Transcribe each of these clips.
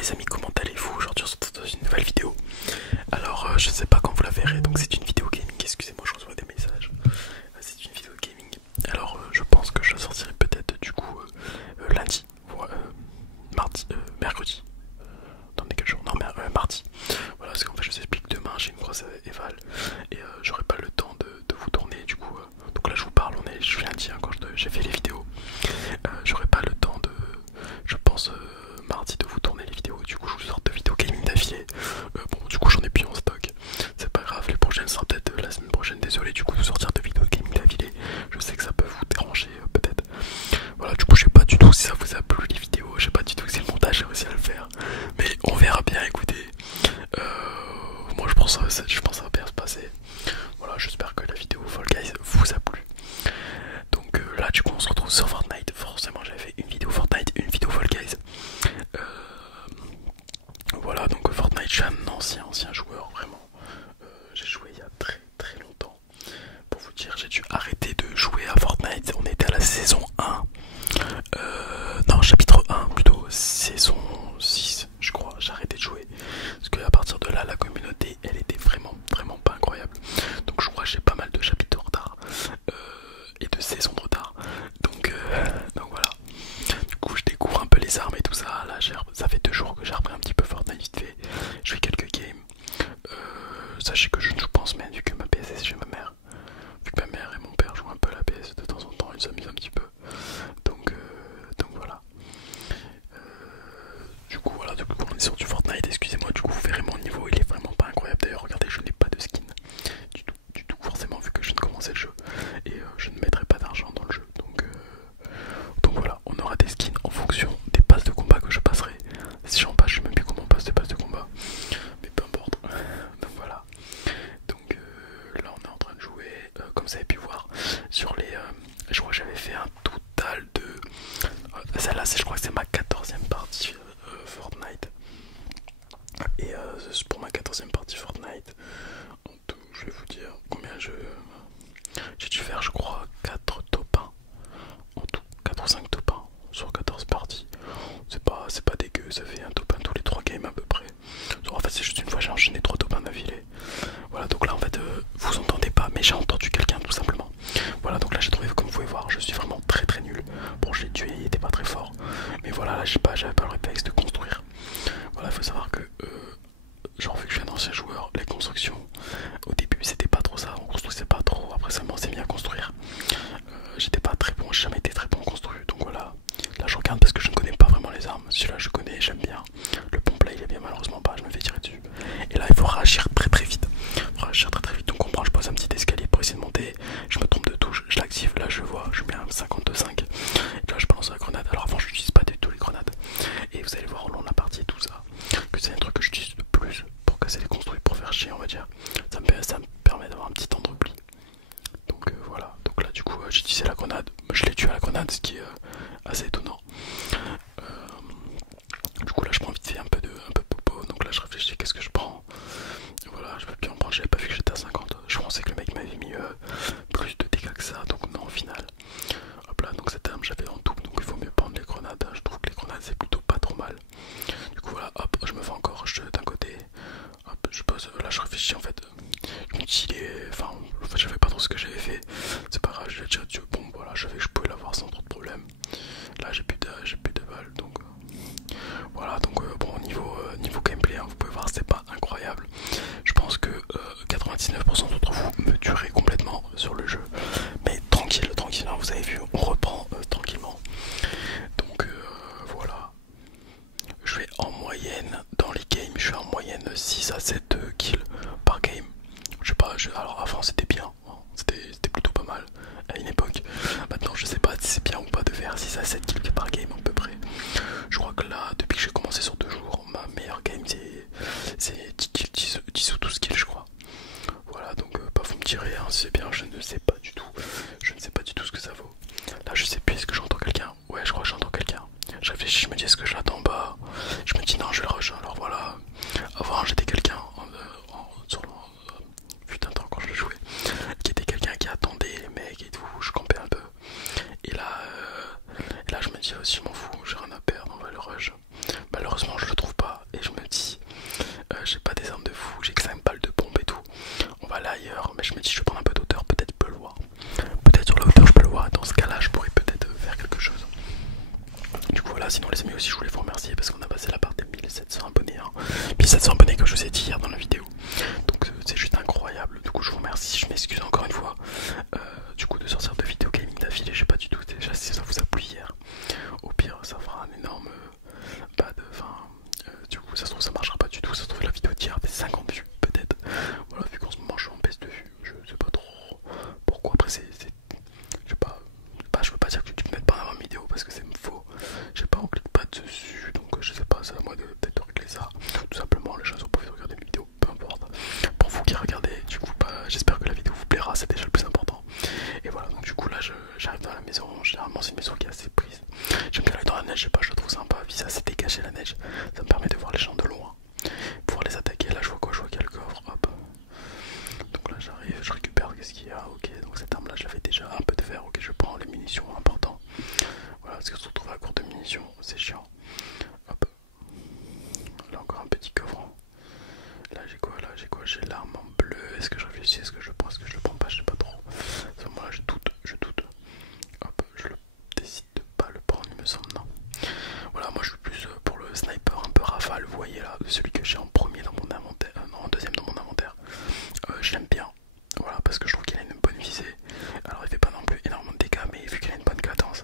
les amis, comment allez-vous? Aujourd'hui on se retrouve dans une nouvelle vidéo. Alors je sais pas quand vous la verrez, donc c'est une vidéo gaming, excusez-moi je reçois des messages. C'est une vidéo gaming. Alors je pense que je la sortirai peut-être du coup lundi, ou mardi, mercredi. Attendez quel jour? Non mais mardi. Voilà, parce qu'en fait je vous explique, demain j'ai une grosse éval et j'aurai pas le temps de vous tourner du coup. Donc là je vous parle, je suis lundi hein, quand j'ai fait les vidéos. J'aurai pas le temps de, je pense mardi, de vous tourner les vidéos. Du coup je vous sors de vidéos gaming d'affilée. Bon du coup j'en ai plus en stock, c'est pas grave, les prochaines seront peut-être la semaine prochaine. Désolé du coup de sortir de vidéos gaming d'affilée, je sais que ça peut vous déranger peut-être. Voilà, du coup je sais pas du tout si ça vous a plu les vidéos, je sais pas du tout si le montage j'ai réussi à le faire, mais on verra bien. Écoutez, moi je pense que ça va bien se passer. Voilà, j'espère que la vidéo Fall Guys vous a plu. Donc là du coup on se retrouve sur Fortnite. Forcément j'avais fait une vidéo Fortnite, une vidéo Fall Guys. Voilà, donc Fortnite, je suis un ancien joueur vraiment. J'ai joué il y a très longtemps. Pour vous dire, j'ai dû arrêter de jouer à Fortnite. On était à la saison 1. Non, chapitre 1 plutôt, saison 6 je crois. J'ai arrêté de jouer parce qu'à partir de là la communauté elle était vraiment pas incroyable. Donc je crois que j'ai pas mal de chapitres de retard et de saisons de retard. Donc voilà. Du coup je découvre un peu les armes et tout ça. Là ça fait 2 jours que j'ai repris un petit peu Fortnite vite fait. Je fais quelques games. Sachez que je ne joue pas en semaine vu que ma PS est chez ma mère. Vu que ma mère et mon père jouent un peu à la PS de temps en temps, ils s'amusent un petit peu. Donc voilà. Du coup voilà, du coup on est sur du Fortnite, excusez-moi, du coup vous verrez mon niveau, il est vraiment pas incroyable. D'ailleurs regardez, je n'ai pas de skin du tout, forcément vu que je viens de commencer le jeu. Et je ne mettrai pas d'argent dans le jeu. Donc voilà, on aura des skins en fonction des passes de combat que je passerai. Si j'en passe, je sais même plus comment on passe des passes de combat. Mais peu importe. Donc voilà. Donc là on est en train de jouer, comme vous avez pu voir, sur les... je crois que j'avais fait un total de... celle-là, je crois que c'est ma 14e partie Fortnite. Et pour ma 14e partie Fortnite, en tout, je vais vous dire combien j'ai dû faire, je crois, 4 top 1. En tout, 4 ou 5 top 1 sur 14 parties. C'est pas dégueu, ça fait un top 1 tous les 3 games à peu près. En fait c'est juste une fois j'ai enchaîné 3 top 1 d'affilée. Voilà, donc là en fait vous entendez pas mais j'ai entendu quelqu'un tout simplement. Voilà, donc là j'ai trouvé, comme vous pouvez voir, je suis vraiment très nul. Bon, je l'ai tué, il était pas très fort. Mais voilà, là j'avais pas le réflexe de construire. Voilà, il faut savoir que genre vu que je suis un ancien joueur, les constructions au début c'était pas trop ça, on construisait pas trop, après seulement on s'est mis à construire. J'étais pas très bon, j'ai jamais été très bon en construit, donc voilà. Là je regarde parce que je ne connais pas vraiment les armes. Celui-là je connais, j'aime bien. Le pompe-là il est bien, malheureusement pas, je me fais tirer dessus. Et là il faut réagir très vite. Il faut réagir très vite, donc on prend, je pose un petit escalier pour essayer de monter. Je me trompe de touche, je l'active, là je vois, je mets un 52,5. Et là je balance la grenade. Alors avant je n'utilise pas du tout les grenades. Et vous allez voir au long de la partie et tout ça, que c'est un truc que j'utilise le plus pour casser les construits, pour faire chier on va dire. Ça me permet d'avoir un petit temps de repli. Donc voilà, donc là du coup j'ai utilisé la grenade, je l'ai tué à la grenade, ce qui est assez étonnant. Du coup là je prends vite fait un peu de popo, donc là je réfléchis qu'est-ce que je prends. Voilà, je peux plus en prendre, j'avais pas vu que j'étais à 50. Je pensais que le mec m'avait mis plus de dégâts que ça, donc non au final. Hop là, donc cette arme j'avais en double, donc il faut mieux prendre les grenades. Je trouve que les grenades c'est plutôt pas trop mal. Du coup voilà, hop, je me fais encore d'un côté. Hop, je pose, là je réfléchis en fait. Je me dis, enfin, en fait, je savais pas trop ce que j'avais fait. C'est pas grave, j'ai déjà tué. Bon, voilà, je savais que je pouvais l'avoir sans trop de problème. Là, j'ai plus de balles, donc voilà. Donc bon, niveau gameplay, hein, vous pouvez voir, c'est pas incroyable. Je pense que 99% d'entre vous me tuerez complètement sur le jeu. Mais tranquille, hein, vous avez vu, on reprend tranquillement. Donc voilà. Je vais en moyenne, dans les games, je suis en moyenne 6 à 7 kills par game. Je sais pas, alors avant c'était bien, hein, c'était plutôt pas mal à une époque. Maintenant je sais pas si c'est bien ou pas de faire 6 à 7 kills par game à peu près. Je crois que là, depuis que j'ai commencé sur 2 jours, ma meilleure game c'est 10 kills, 10 ou 12 kills je crois. Voilà, donc pas vous me direz, hein, c'est bien, je ne sais pas du tout. Je ne sais pas du tout ce que ça vaut. Là je sais plus, est-ce que j'entends quelqu'un? Ouais, je crois que j'entends quelqu'un. Je réfléchis, je me dis est-ce que je l'attends en bas? Je me dis non, je le rush. Alors voilà, avant j'étais quelqu'un sur le putain de temps quand je le jouais, qui était quelqu'un qui attendait les mecs et tout, je campais un peu. Et là je me dis aussi je m'en fous, j'ai rien à perdre, on va le rush. Malheureusement je le trouve pas. voulais vous remercier parce qu'on a passé la barre des 1700 abonnés, hein. 1700 abonnés comme je vous ai dit hier dans la vidéo. Donc c'est juste incroyable. Du coup je vous remercie, je m'excuse encore une fois du coup de sortir de vidéo gaming d'affilée. J'ai pas du tout déjà si ça vous a plu hier. Au pire ça fera un énorme bad, enfin du coup ça se trouve ça marchera pas du tout. Ça se trouve la vidéo d'hier fait 50 vues peut-être. Voilà, vu qu'en ce moment je suis en baisse de vues, je sais pas trop pourquoi. Après c'est je sais pas, je peux pas dire que YouTube m'aide pas à avoir une vidéo parce que c'est faux. Je sais pas, on clique pas dessus, donc je sais pas, c'est à moi de peut-être régler ça. Tout simplement, les gens sont pas fait regarder une vidéo, peu importe. Pour vous qui regardez, du coup, j'espère que la vidéo vous plaira, c'est déjà le plus important. Et voilà, donc du coup là, j'arrive dans la maison. Généralement, c'est une maison qui est assez prise. J'aime bien aller dans la neige, je sais pas, je la trouve sympa. Puis ça, c'est dégagé la neige, ça me permet de voir les gens de loin, pouvoir les attaquer. Là, je vois quoi? Je vois qu'il y a le coffre, hop. Donc là, j'arrive, je récupère, qu'est-ce qu'il y a? Ok, donc cette arme là, je l'avais déjà, un peu de fer. Ok, je prends les munitions, important. Voilà, parce que se retrouve à court de munitions, c'est chiant. Hop. Là encore un petit coffre. Là j'ai quoi? J'ai l'arme en bleu. Est-ce que je réfléchis? Est-ce que je prends? Est-ce que je le prends pas? Je sais pas trop. À ce moment-là je doute. Hop, je décide de pas le prendre, il me semble, non. Voilà, moi je suis plus pour le sniper un peu rafale, vous voyez là, celui que j'ai en premier dans mon inventaire, non en deuxième dans mon inventaire. Je l'aime bien. Voilà, parce que je trouve qu'il a une bonne visée. Alors il fait pas non plus énormément de dégâts, mais vu qu'il a une bonne cadence,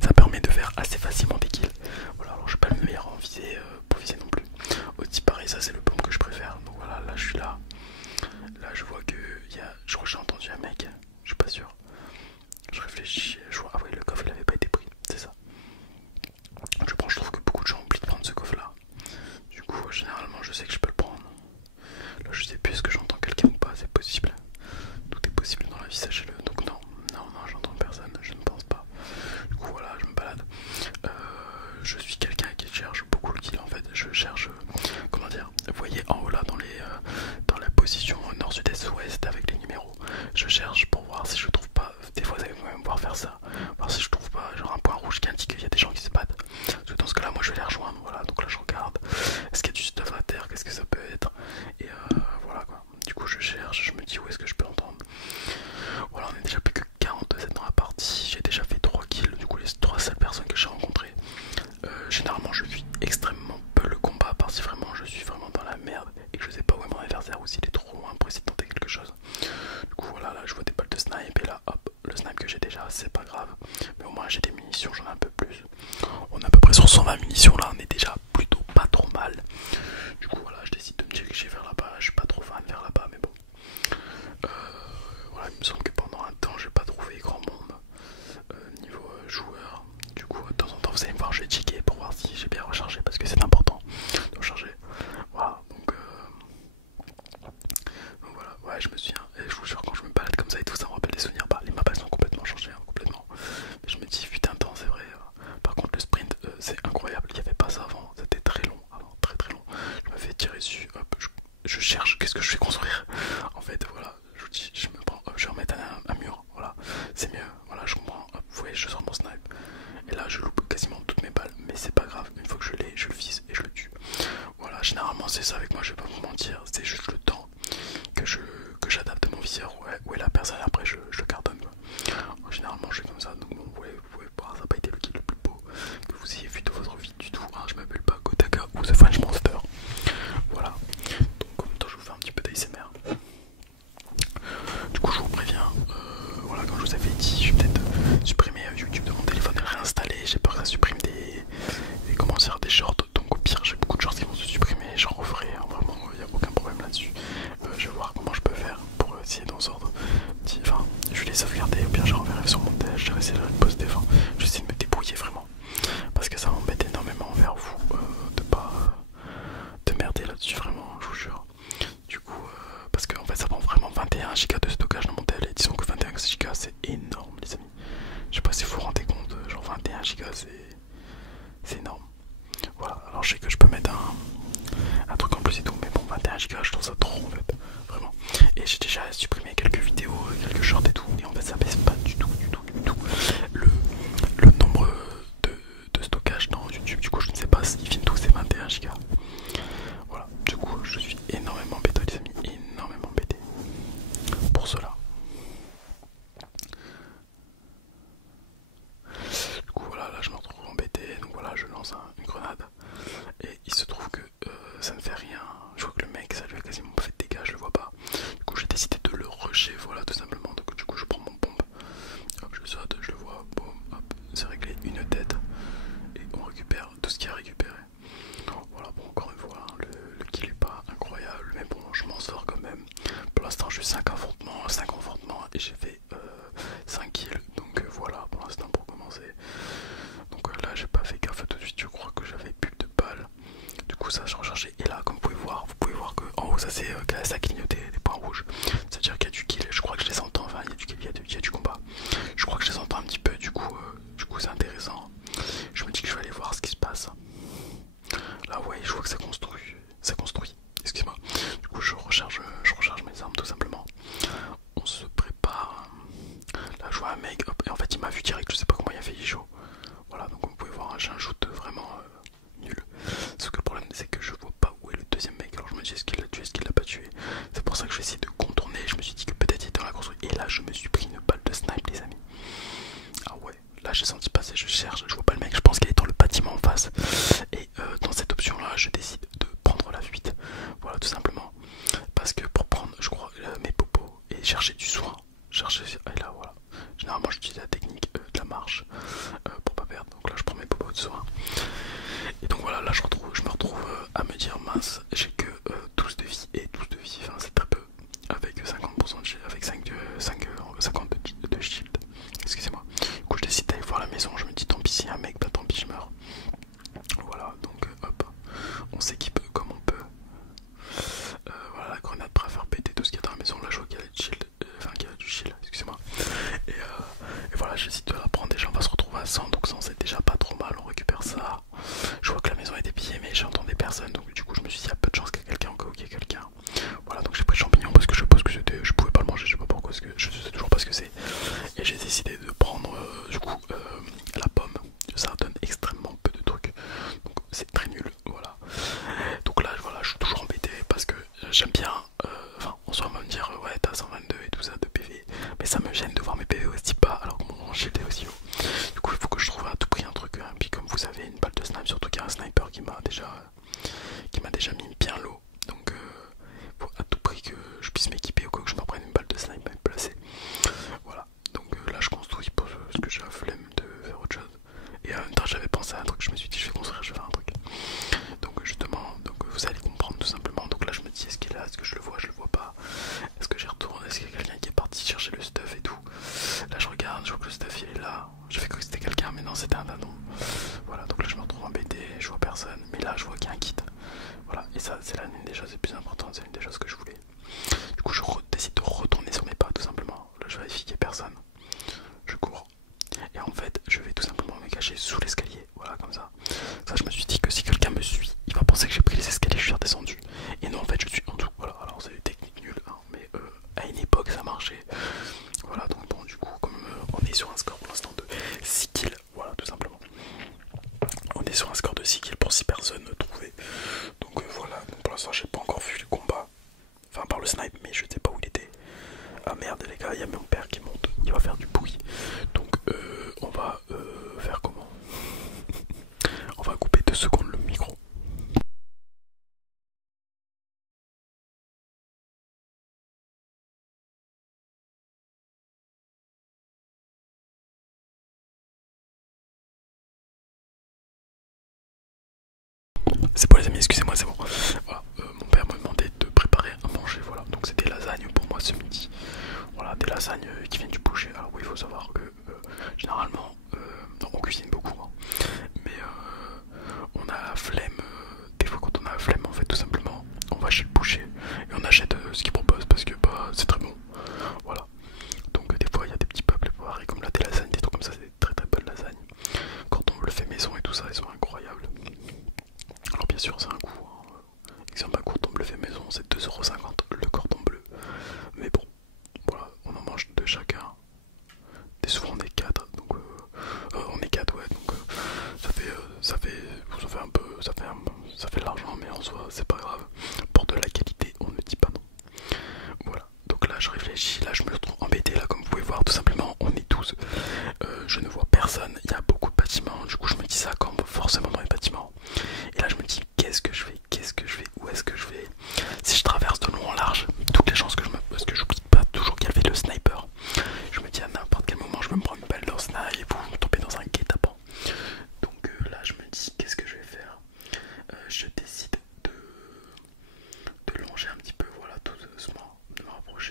ça permet de faire assez facilement des kills. Voilà, alors je suis pas le meilleur en visée pour viser non plus. Aussi pareil, ça c'est le bombe que je préfère. Donc voilà, là je suis là. Là je vois que je crois que j'ai entendu un mec. Je suis pas sûr. Je réfléchis. Ah oui, le coffre il avait pas été pris, c'est ça. Je trouve que beaucoup de gens oublient de prendre ce coffre là. Du coup généralement je sais que je peux le prendre. Là je sais plus est-ce que j'entends quelqu'un ou pas, c'est possible. Tout est possible dans la vie, sachez-le. Donc non, j'entends personne, je ne pense pas. Du coup voilà, je me balade. Je suis quelqu'un qui cherche beaucoup le kill en fait. Je cherche, comment dire, vous voyez en haut là dans la position nord, sud, est, ouest avec les numéros. Je cherche pour voir si je trouve pas, des fois vous allez même voir faire ça, voir si je trouve pas genre un point rouge qui indique qu'il y a des gens qui se battent. Parce que dans ce cas là moi je vais les rejoindre, voilà. Donc là je regarde, est-ce qu'il y a du stuff à terre, qu'est-ce que ça peut être. Et voilà quoi. Du coup je cherche, je me dis où est-ce que je peux l'entendre. Voilà, on est déjà plus que 47 dans la partie. J'ai déjà fait 3 kills, du coup les 3 seules personnes que j'ai rencontrées. Généralement je suis extrêmement peu le combat, à part si vraiment je suis vraiment dans la merde et que je sais pas où est mon adversaire ou s'il est trop loin pour essayer de tenter quelque chose. Du coup voilà, là je vois des balles de snipe et là hop, le snipe que j'ai déjà c'est pas grave. Mais au moins j'ai des munitions, j'en ai un peu plus. On est à peu près sur 120 munitions là, on est déjà plutôt pas trop mal. Du coup voilà, je décide de me diriger vers là-bas. Je suis pas trop fan vers là-bas mais bon. Voilà, il me semble que pendant un temps j'ai pas trouvé grand monde niveau joueur. Du coup de temps en temps vous allez me voir, je vais checker pour voir si j'ai bien rechargé parce que c'est important de recharger. Voilà, donc voilà, ouais je me souviens, et je vous jure quand je me balade comme ça et tout ça me rappelle des souvenirs. Bah les maps elles sont complètement changées, hein, complètement. Mais je me dis putain de temps c'est vrai. Par contre le sprint c'est incroyable, il n'y avait pas ça avant, c'était très long, avant, très très long. Je me fais tirer dessus, hop, je cherche qu'est-ce que je vais construire. En fait voilà, je vous dis, je me prends, hop, je vais remettre un mur, voilà, c'est mieux, voilà je comprends, hop, vous voyez je sors mon snipe. Et là je loupe quasiment toutes mes balles, mais c'est pas grave, une fois que je l'ai, je le vise et je le tue. Voilà, généralement c'est ça avec moi, je vais pas vous mentir, c'est juste le temps que j'adapte mon viseur, où est la personne, après je le cartonne quoi. Généralement je fais comme ça, donc bon, vous pouvez voir, ça n'a pas été le kill le plus beau que vous ayez vu de votre vie du tout, hein. Je m'appelle pas Kotaka ou The French Monster. Voilà, donc en même temps je vous fais un petit peu d'ASMR. Du coup je vous préviens, voilà, comme je vous avais dit, je vais peut-être supprimer YouTube de mon téléphone et le réinstaller. J'ai peur que ça supprime des shorts, donc au pire j'ai beaucoup de shorts qui vont se supprimer, j'en referai, hein, vraiment il n'y a aucun problème là-dessus. Je vais voir comment je peux faire pour essayer d'en sortir. Enfin, je vais les sauvegarder, au pire je renverrai sur mon montage, je vais essayer de poster, enfin, je vais essayer de me débrouiller vraiment. Parce que ça m'embête énormément envers vous de pas de merder là-dessus, vraiment, je vous jure. Du coup, parce qu'en fait ça prend vraiment 21 Go de stockage dans mon tel, et disons que 21 Go c'est énorme les amis. Je sais pas si vous vous rendez compte, genre 21 Go c'est énorme. Voilà, alors je sais que je peux mettre un truc en plus et tout, mais bon 21 Go je trouve ça trop en fait, vraiment. Et j'ai déjà supprimé quelques vidéos, quelques shorts et tout, et en fait ça baisse pas du tout le nombre de stockage dans YouTube. Du coup je ne sais pas s'ils filment tous ces 21 Go. Voilà, du coup je suis énormément embêté les amis, énormément embêté pour cela. Du coup voilà, là je me retrouve embêté, donc voilà je lance une grenade l'instant j'ai eu 5 affrontements et j'ai fait 5 kills. Donc voilà pour l'instant pour commencer. Donc là j'ai pas fait gaffe tout de suite, je crois que j'avais plus de balles. Du coup ça je rechargeais et là comme vous pouvez voir que en haut ça c'est ça clignote des points rouges. C'est à dire qu'il y a du kill, je crois que je les entends, enfin il y a du kill, il y a du combat. Je crois que je les entends un petit peu, du coup c'est intéressant. Je me dis que je vais aller voir ce qui se passe. Là ouais je vois que ça construit, excuse-moi. Du coup je recharge mes armes tout simplement. On se prépare. Là je vois un mec, hop, et en fait il m'a vu direct, je sais pas comment il a fait, il est chaud. Voilà donc vous pouvez voir, j'ai un shoot vraiment nul. Sauf que le problème c'est que je vois pas où est le deuxième mec. Alors je me dis est-ce qu'il l'a tué, est-ce qu'il l'a pas tué. C'est pour ça que je vais essayer de contourner. Je me suis dit que peut-être il était dans la construction. Et là je me suis pris une balle de snipe les amis. Ah ouais, là j'ai senti passer, je cherche, je vois pas le mec, je pense qu'il est dans le bâtiment en face. Et dans cette option là je décide de prendre la fuite. Voilà tout simplement. Parce que pour prendre je crois mes popos et chercher du soin. Et là voilà. Généralement j'utilise la technique de la marche pour pas perdre. Donc là je prends mes popos de soin. Et donc voilà, là je me retrouve à me dire mince, j'ai que 12 de vie et 12 de vie, enfin c'est très peu. Avec 50% de shield, avec 50 de shield. Excusez-moi. Du coup je décide d'aller voir la maison, je me dis tant pis si y a un mec, bah tant pis je meurs. Voilà, donc hop, on s'équipe comme on peut. Voilà, la grenade prête à faire péter tout ce qu'il y a dans la maison. Là je vois qu'il y a du shield, excusez-moi. Et voilà, j'hésite de la prendre. Déjà on va se retrouver à 100, donc 100 c'est déjà pas trop mal, on récupère ça. Je vois que la maison est dépillée mais j'entendais personne, donc du coup je me suis dit il y a peu de chance qu'il y ait quelqu'un, au qu'il y ait quelqu'un. Voilà, donc j'ai pris le champignon parce que je suppose que c'était, je pouvais pas le manger, je sais pas pourquoi, parce que je sais toujours pas ce que c'est. Et j'ai décidé de prendre la pomme, ça donne extrêmement peu de trucs, donc c'est très nul, voilà. Donc là voilà, je suis toujours embêté parce que j'aime bien, enfin on soit me dire ouais t'as 122 et tout ça de PV, mais ça me gêne de voir mes PV aussi bas alors que mon shield est aussi haut. Du coup il faut que je trouve à tout prix un truc, puis comme vous avez une balle de snipe, surtout qu'il y a un sniper qui m'a déjà mis bien low, donc faut à tout prix que je puisse m'équiper au cas où je me prenne une balle de snipe à me placer. Voilà, donc là je construis parce que j'ai la flemme de faire autre chose. Et en même temps j'avais pensé à un truc, je me suis dit je vais construire, je vais faire un truc. Donc justement, donc vous allez comprendre tout simplement. Donc là je me dis est-ce qu'il est là, est-ce que je le vois pas, est-ce que j'y retourne, est-ce qu'il y a quelqu'un qui est parti chercher le stuff et tout. Là je regarde, je vois que le stuff il est là. J'avais cru que c'était quelqu'un mais non c'était un danon. Voilà, donc là je me retrouve embêté, je vois personne. Mais là je vois qu'il y a un kit. Voilà, et ça c'est l'une des choses les plus importantes, c'est l'une des choses que je voulais. Du coup je décide de retourner sur mes pas tout simplement. Là je vérifie qu'il n'y a personne. Je cours. Et en fait je vais tout simplement me cacher sous l'escalier. Voilà comme ça. Ça je me suis dit que si quelqu'un me suit, il va penser que j'ai pris les escaliers, je suis redescendu. Et non en fait je suis en dessous. Voilà, alors c'est des techniques nulles, hein, mais à une époque ça marchait. Voilà, donc bon du coup comme on est sur un score pour l'instant de 6 kills, voilà tout simplement. On est sur un score de 6 kills pour 6 personnes trouvées. Donc voilà, donc pour l'instant j'ai pas encore vu le combat. Enfin par le snipe mais je sais pas où il était. Ah merde les gars, il y a mon père qui monte, il va faire du bruit. Donc on va faire comment? On va couper 2 secondes le micro. C'est bon les amis, excusez-moi, c'est bon. Voilà, mon père me demandait de préparer à manger, voilà. Donc c'était lasagne pour moi ce midi. Voilà, des lasagnes qui viennent du boucher. Alors oui, il faut savoir que généralement, on cuisine beaucoup, hein. Mais on a la flemme. Des fois quand on a la flemme, en fait, tout simplement, on va chez le boucher et on achète ce qu'il propose parce que bah, c'est très bon. Voilà. Donc des fois il y a des petits peuples pareil comme là des lasagnes, des trucs comme ça, c'est des très très bonnes lasagnes. Quand on le fait maison et tout ça, elles sont incroyables. Alors bien sûr c'est un coût, hein. Exemple un cordon bleu fait maison c'est 2,50€ le cordon bleu. Mais bon, voilà, on en mange de chacun. Et souvent on est 4, donc on est 4 ouais, donc ça fait un peu, ça fait de l'argent mais en soi c'est pas grave. Pour de la qualité on ne dit pas non. Voilà, donc là je réfléchis, là je me retrouve embêté, là comme vous pouvez voir tout simplement on est 12, je ne vois personne, il y a beaucoup de bâtiments, du coup je me dis ça campe forcément dans les bâtiments. Et là je me dis qu'est-ce que je fais, où est-ce que je vais. Si je traverse de long en large, toutes les chances que je me... Parce que j'oublie pas toujours qu'il y avait le sniper. Je me dis à n'importe quel moment je vais me prendre une balle dans le sniper et vous tomber dans un guet-apens. Donc là je me dis qu'est-ce que je vais faire. Je décide de longer un petit peu, voilà, tout doucement, de me rapprocher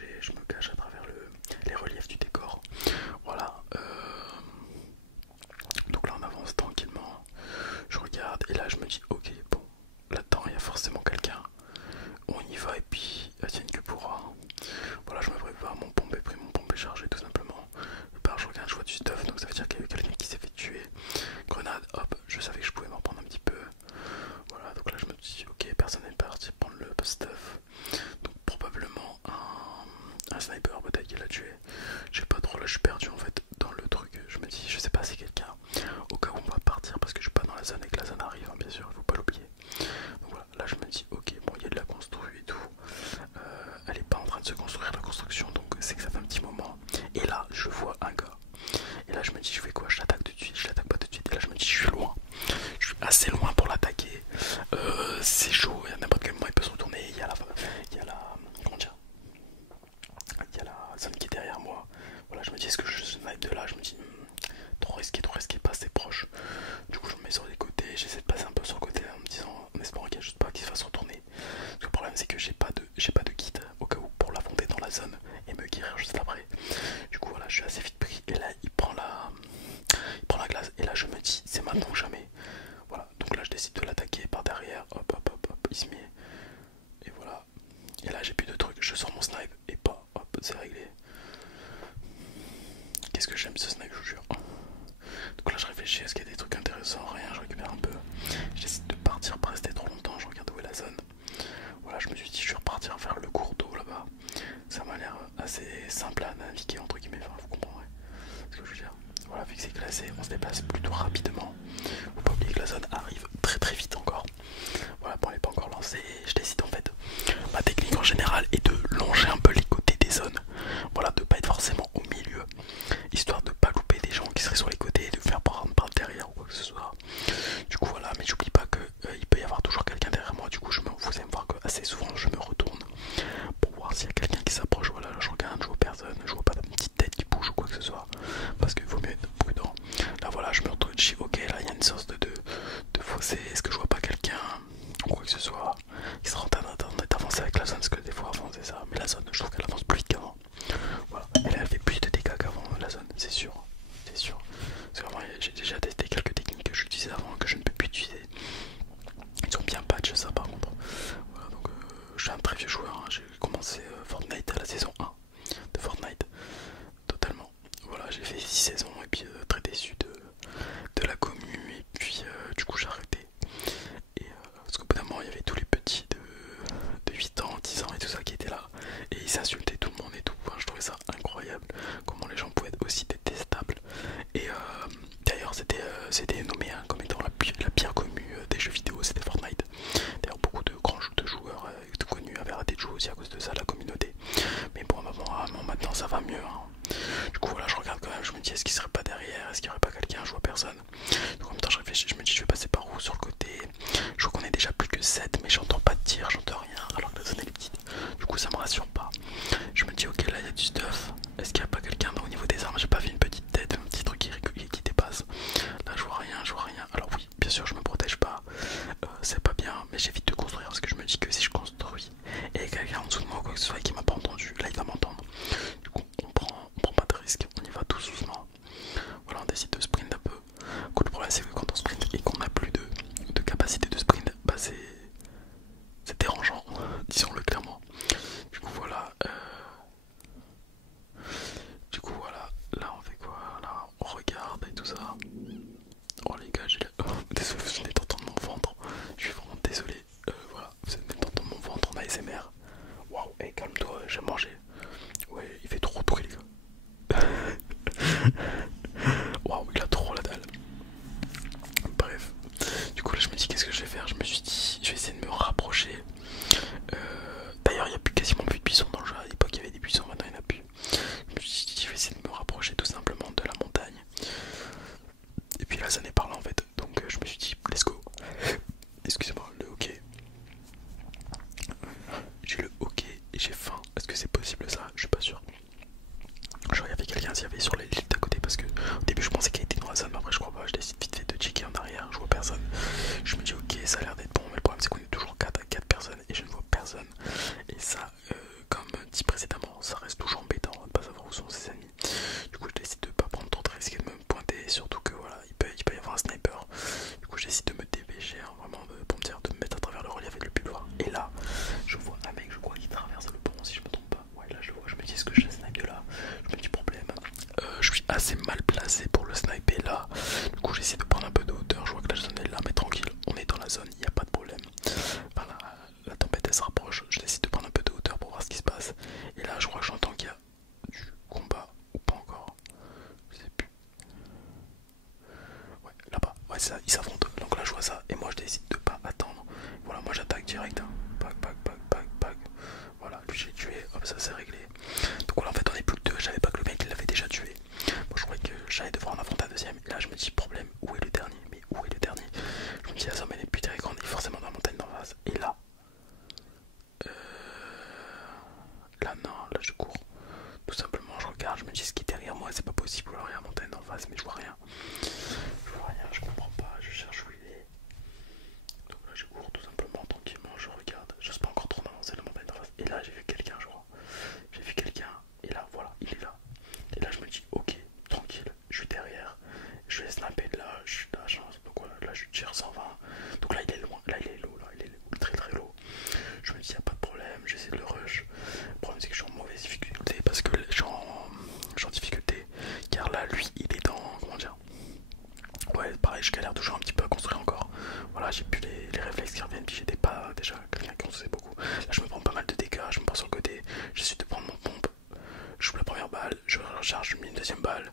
il se met. Et voilà. Et là j'ai plus de trucs, je sors mon snipe et pas, hop, c'est réglé. Qu'est-ce que j'aime ce snipe, je vous jure. Donc là je réfléchis, est-ce qu'il y a des trucs intéressants? Rien, je récupère un peu. J'essaie de partir, pas rester trop longtemps, je regarde où est la zone. Voilà, je me suis dit je vais repartir vers le cours d'eau là-bas. Ça m'a l'air assez simple à naviguer entre guillemets, enfin vous comprendrez ce que je veux dire. Voilà, vu que c'est classé, on se déplace plutôt rapidement. Faut pas oublier que la zone arrive très très vite encore. Voilà, bon elle n'est pas encore lancée, je décide en fait. Ma technique en général est de longer un peu les côtés des zones. Voilà, de pas être forcément au milieu, histoire de pas louper des gens qui seraient sur les côtés et de faire prendre par derrière ou quoi que ce soit. Du coup voilà, mais j'oublie pas que il peut y avoir toujours quelqu'un derrière moi. Du coup vous allez me voir que assez souvent je me retourne pour voir s'il y a quelqu'un qui s'approche. Voilà, là je regarde, je vois personne, je vois pas de petite tête qui bouge ou quoi que ce soit, parce qu'il vaut mieux être prudent. Là voilà, je me retourne, je dis ok, là il y a une sorte de fossé, est-ce que je vois pas quelqu'un ou quoi que ce soit qui sera en train d'avancer avec la zone, parce que des fois avant c'est ça, mais la zone je trouve qu'elle avance plus vite qu'avant. Voilà, et là elle fait plus de dégâts qu'avant la zone, c'est sûr, c'est sûr. Parce que vraiment j'ai déjà testé quelques techniques que j'utilisais avant que je ne peux plus utiliser. Ils ont bien patch ça par contre. Voilà, donc je suis un très vieux joueur, hein. J'ai commencé Fortnite à la saison 1 de Fortnite, totalement. Voilà, j'ai fait 6 saisons et puis très déçu de la commu et puis du coup j'ai arrêté. Et parce qu'au bout d'un moment il y avait tous les petits de 8 ans, 10 ans et tout ça qui étaient là et ils s'insultaient tout le monde et tout. Enfin, je trouvais ça incroyable comment les gens pouvaient être aussi détestables. Et d'ailleurs c'était nommé hein, comme étant la pire commu des jeux vidéo, c'était Fortnite. D'ailleurs beaucoup de grands joueurs connus avaient arrêté de jouer aussi à cause de ça, la communauté. Mais bon, maintenant ça va mieux. Hein. Du coup voilà, je regarde quand même, je me dis est-ce qu'il serait pas derrière, est-ce qu'il y aurait pas quelqu'un, je vois personne. Donc en même temps je réfléchis, je me dis je vais passer par où sur le côté. Je vois qu'on est déjà plus que 7 mais j'entends pas de tir, j'entends rien alors que la zone elle est petite. Du coup ça me rassure pas. Je me dis ok là il y a du stuff. Est-ce qu'il y a pas quelqu'un au niveau des armes? J'ai pas vu une petite tête, un petit truc qui dépasse. Là je vois rien, je vois rien. Alors oui, bien sûr je me protège pas. C'est pas bien, mais j'évite de construire parce que je me dis que si je construis et qu'il y a quelqu'un en dessous de moi ou quoi que ce soit et qui m'a pas entendu, là il va m'entendre. Du coup on prend pas de risque, on y va tout doucement. Voilà, on décide de sprint un peu. Écoute, le problème c'est que quand on sprint et qu'on n'a plus de capacité de sprint, bah c'est dérangeant, disons-le clairement. Du coup voilà. Du coup voilà, là on fait quoi? Là on regarde et tout ça. Oh les gars, désolé, vous venez d'entendre mon ventre. Je suis vraiment désolé. Voilà, vous venez d'entendre mon ventre en ASMR. Waouh, hey, calme-toi, j'ai mangé. Ouais, il fait trop de bruit les gars. Waouh, il a trop la dalle. Bref, du coup là je me dis qu'est-ce que je vais faire. Je me suis dit, je vais essayer de me rapprocher. D'ailleurs, il n'y a plus quasiment plus de buissons dans le jeu. À l'époque, il y avait des buissons, maintenant il n'y en a plus. Je me suis dit, je vais essayer de me rapprocher tout simplement de la montagne. Et puis là, ça n'est pas là en fait. Donc je me suis dit, let's go. Excusez-moi, le hockey. J'ai le hockey et j'ai faim. Est-ce que c'est possible ça? Je suis pas sûr. Genre, il y avait quelqu'un s'il y avait sur les lignes d'à côté parce que au début je pensais qu'il était dans la zone, mais après je crois pas. Je décide vite fait de checker en arrière, je vois personne. Je me dis, ok, ça a l'air d'être bon, mais le problème c'est qu'on est toujours 4 à 4 personnes et je ne vois personne. Et ça, comme dit précédemment, ça reste toujours embêtant de ne pas savoir où sont ses amis. Du coup, je décide de pas prendre trop de risques et de me pointer, surtout que voilà, il peut y avoir un sniper. Du coup, j'essaie de me dépêcher, hein, vraiment pour me dire de me mettre à travers le relief avec le plus loin. Et là, je vois un mec, je crois, qui traverse le pont, si je me trompe pas. Ouais, là je le vois, je me dis, est-ce que je snipe de là? Je me dis, problème. Je suis assez mal placé pour le sniper là. Du coup, j'essaie de prendre un peu de hauteur. Je vois que la zone est là, mais tranquille, on est dans la zone, il n'y a pas de problème. Enfin, la tempête elle se rapproche, je décide de prendre un peu de hauteur pour voir ce qui se passe. Et là, je crois que j'entends qu'il y a du combat ou pas encore. Je sais plus. Ouais, là-bas, ouais, ça, ils s'affrontent. Donc là, je vois ça. Et moi, je décide de pas attendre. Voilà, moi j'attaque direct. Hein. Pac. Voilà, lui j'ai tué. Hop, ça c'est réglé. Donc voilà, en fait, on est plus que deux. Je savais pas que le mec il l'avait déjà tué. Moi, je croyais que j'allais devoir en affronter un deuxième. Et là, je me dis, problème, où est le dernier? Mais où est le dernier? Je me dis, la somme elle est plus terrible, on est forcément dans la montagne d'en face. Et là, là, non, là je cours. Tout simplement, je regarde, je me dis ce qui est derrière moi, c'est pas possible. Alors il y a la montagne d'en face, mais je vois rien. Je vois rien, je comprends pas, je cherche où il est. Donc là, je cours tout simplement, tranquillement, je regarde. Je sais pas encore trop avancer la montagne d'en face. Et là, j'ai vu quelqu'un, je crois. J'ai vu quelqu'un, et là, voilà, il est là. Et là, je me dis, ok, tranquille, je suis derrière. Je vais snapper de là, je suis de la chance. Donc voilà, là, je tire 120. Donc là, il est loin, là, il est low, là, il est très très low. je galère toujours un petit peu à construire encore. Voilà, j'ai plus les réflexes qui reviennent, puis j'étais pas déjà quelqu'un qui construisait beaucoup. Là je me prends pas mal de dégâts, je me prends sur le côté, j'essaie de prendre mon pompe, je joue la première balle, je recharge, je mets une deuxième balle,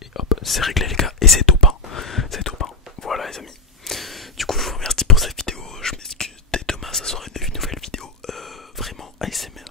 et hop, c'est réglé les gars, et c'est top 1. C'est top 1. Voilà les amis. Du coup je vous remercie pour cette vidéo, je m'excuse, dès demain ça sera une nouvelle vidéo, vraiment ASMR.